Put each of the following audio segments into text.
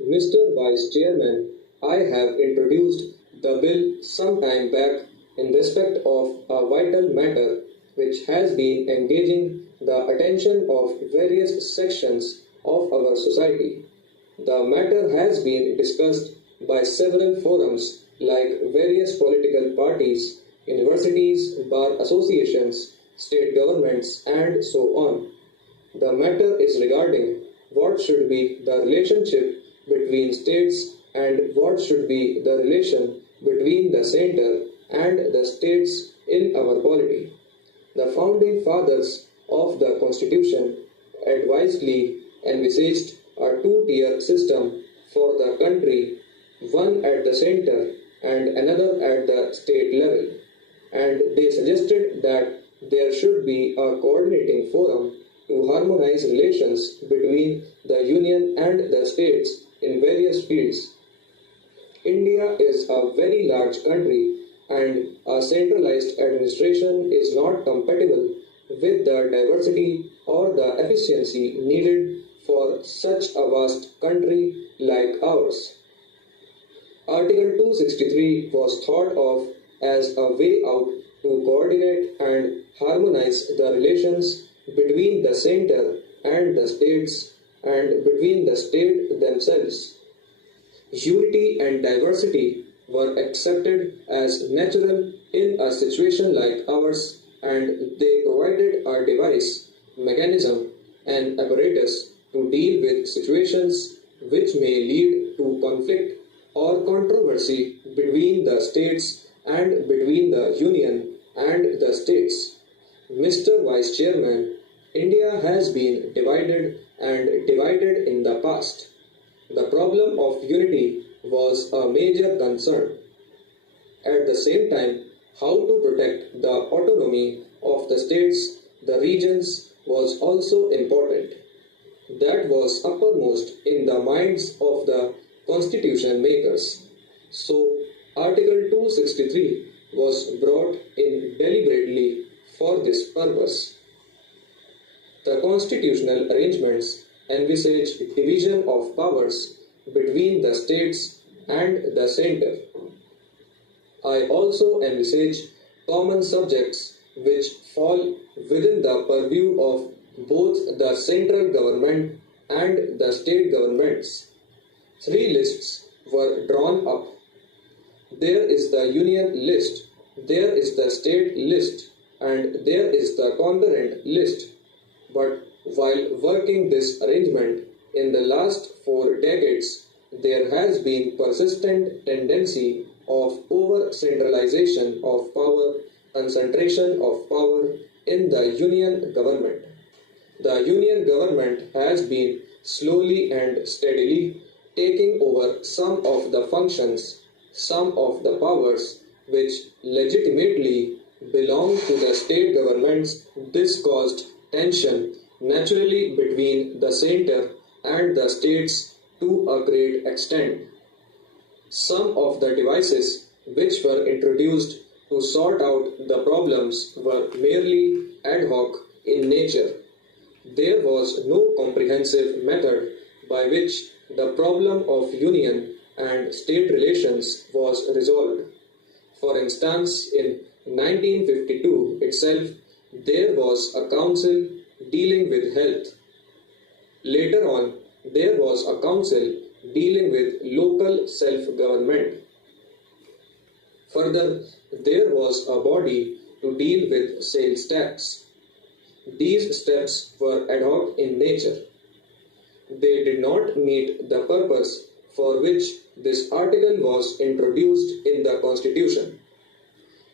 Mr. Vice Chairman, I have introduced the bill some time back in respect of a vital matter which has been engaging the attention of various sections of our society. The matter has been discussed by several forums like various political parties, universities, bar associations, state governments, and so on. The matter is regarding what should be the relationship between states and what should be the relation between the center and the states in our polity. The founding fathers of the Constitution advisedly envisaged a two-tier system for the country, one at the center and another at the state level, and they suggested that there should be a coordinating forum to harmonize relations between the Union and the states in various fields. India is a very large country and a centralized administration is not compatible with the diversity or the efficiency needed for such a vast country like ours. Article 263 was thought of as a way out to coordinate and harmonize the relations between the center and the states and between the state themselves. Unity and diversity were accepted as natural in a situation like ours, and they provided a device, mechanism, and apparatus to deal with situations which may lead to conflict or controversy between the states and between the Union and the states. Mr. Vice Chairman, India has been divided and divided in the past. The problem of unity was a major concern. At the same time, how to protect the autonomy of the states, the regions, was also important. That was uppermost in the minds of the constitution makers. So, Article 263 was brought in deliberately for this purpose. The constitutional arrangements envisage division of powers between the states and the center. I also envisage common subjects which fall within the purview of both the central government and the state governments. Three lists were drawn up. There is the union list, there is the state list, and there is the concurrent list. But while working this arrangement in the last 4 decades, there has been persistent tendency of over-centralization of power, concentration of power in the union government. The union government has been slowly and steadily taking over some of the functions, some of the powers which legitimately belong to the state governments. This caused tension naturally between the center and the states to a great extent. Some of the devices which were introduced to sort out the problems were merely ad hoc in nature. There was no comprehensive method by which the problem of union and state relations was resolved. For instance, in 1952 itself, there was a council dealing with health. Later on, there was a council dealing with local self-government. Further, there was a body to deal with sales tax. These steps were ad hoc in nature. They did not meet the purpose for which this article was introduced in the Constitution.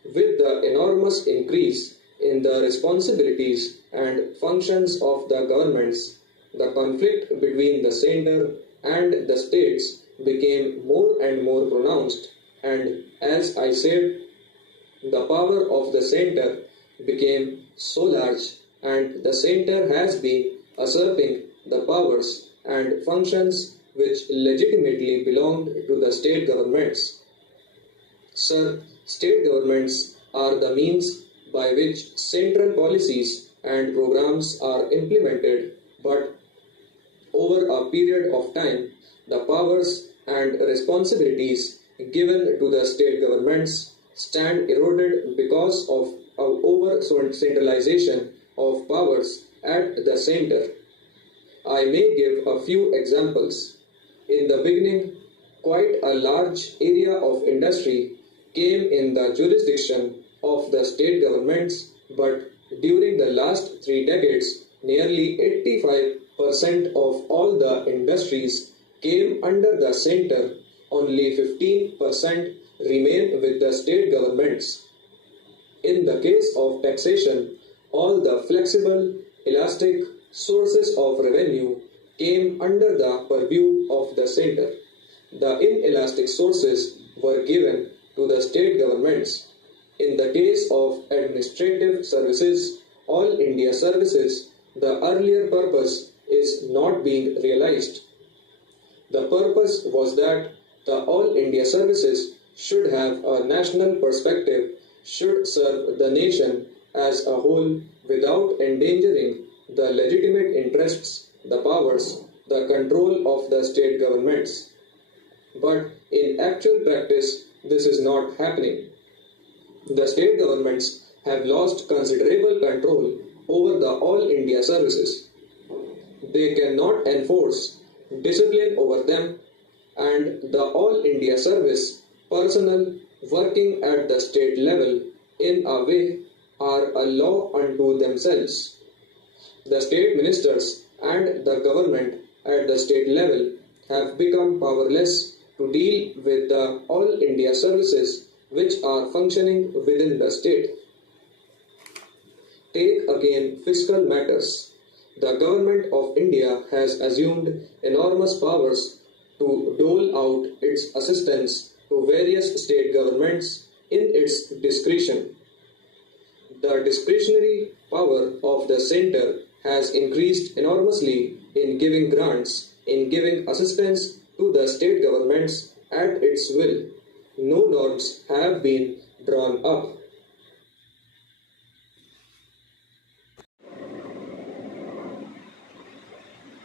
With the enormous increase in the responsibilities and functions of the governments, the conflict between the center and the states became more and more pronounced, and as I said, the power of the center became so large, and the center has been usurping the powers and functions which legitimately belonged to the state governments. Sir, state governments are the means by which central policies and programs are implemented, but over a period of time, the powers and responsibilities given to the state governments stand eroded because of over centralization of powers at the center. I may give a few examples. In the beginning, quite a large area of industry came in the jurisdiction of the state governments, but during the last 3 decades, nearly 85% of all the industries came under the center, only 15% remain with the state governments. In the case of taxation, all the flexible, elastic sources of revenue came under the purview of the center. The inelastic sources were given to the state governments. In the case of administrative services, all India services, the earlier purpose is not being realized. The purpose was that the All India services should have a national perspective, should serve the nation as a whole without endangering the legitimate interests, the powers, the control of the state governments. But in actual practice, this is not happening. The state governments have lost considerable control over the All India services. They cannot enforce discipline over them, and the All India service personnel working at the state level in a way are a law unto themselves. The state ministers and the government at the state level have become powerless to deal with the All India services which are functioning within the state. Take again fiscal matters. The government of India has assumed enormous powers to dole out its assistance to various state governments in its discretion. The discretionary power of the center has increased enormously in giving grants, in giving assistance to the state governments at its will. No norms have been drawn up.